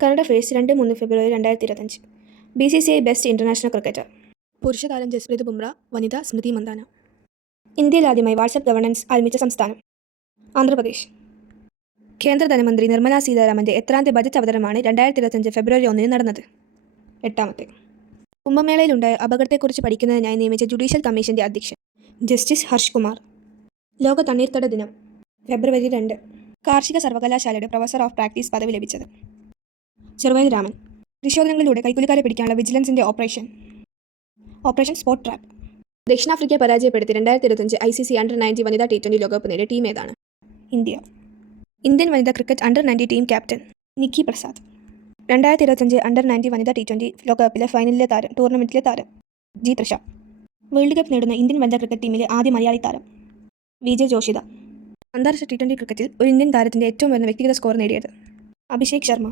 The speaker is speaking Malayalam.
കറണ്ട് അഫയേഴ്സ് 2-3 ഫെബ്രുവരി 2025. BCCI best international cricketer. പുരുഷതാരം ജസ്പ്രീത് ബുംറ, വനിത സ്മൃതി മന്ദാന. ഇന്ത്യയിൽ ആദ്യമായി വാട്സ്ആപ്പ് ഗവർണൻസ് ആരംഭിച്ച സംസ്ഥാനം ആന്ധ്രാപ്രദേശ്. കേന്ദ്ര ധനമന്ത്രി നിർമ്മല സീതാരാമന്റെ എത്രാമത്തെ ബജറ്റ് അവതരണമാണ് 2025 ഫെബ്രുവരി 1 നടന്നത്? 8ാമത്തെ. കുംഭമേളയിലുണ്ടായ അപകടത്തെക്കുറിച്ച് പഠിക്കുന്നതിനായി നിയമിച്ച ജുഡീഷ്യൽ കമ്മീഷന്റെ അധ്യക്ഷൻ ജസ്റ്റിസ് ഹർഷ് കുമാർ. ലോക തണ്ണീർത്തട ദിനം ഫെബ്രുവരി 2. കാർഷിക സർവകലാശാലയുടെ പ്രൊഫസർ ഓഫ് പ്രാക്ടീസ് പദവി ലഭിച്ചത് ചെറുവയൽ രാമൻ. പരിശോധനകളിലൂടെ കൈക്കൂലിക്കാരെ പിടിക്കാനുള്ള വിജിലൻസിന്റെ ഓപ്പറേഷൻ സ്പോട്ട് ട്രാപ്പ്. ദക്ഷിണാഫ്രിക്കയെ പരാജയപ്പെടുത്തി 2025 ICC അണ്ടർ-19 വനിതാ T20 ലോകകപ്പ് നേടിയ ടീം ഏതാണ്? ഇന്ത്യ. ഇന്ത്യൻ വനിതാ cricket under nineteen team captain Niki Prasad. 2025 under nineteen വനിതാ T20 ലോകകപ്പിലെ ടൂർണമെന്റിലെ താരം ജി തൃഷ. വേൾഡ് കപ്പ് നേടുന്ന ഇന്ത്യൻ വനിതാ ക്രിക്കറ്റ് ടീമിലെ ആദ്യ മലയാളി താരം വിജയ് ജോഷിത. അന്താരാഷ്ട്ര T20 ക്രിക്കറ്റിൽ ഒരു ഇന്ത്യൻ താരത്തിന്റെ ഏറ്റവും ഉയർന്ന വ്യക്തിഗത സ്കോർ നേടിയത് അഭിഷേക് ശർമ്മ.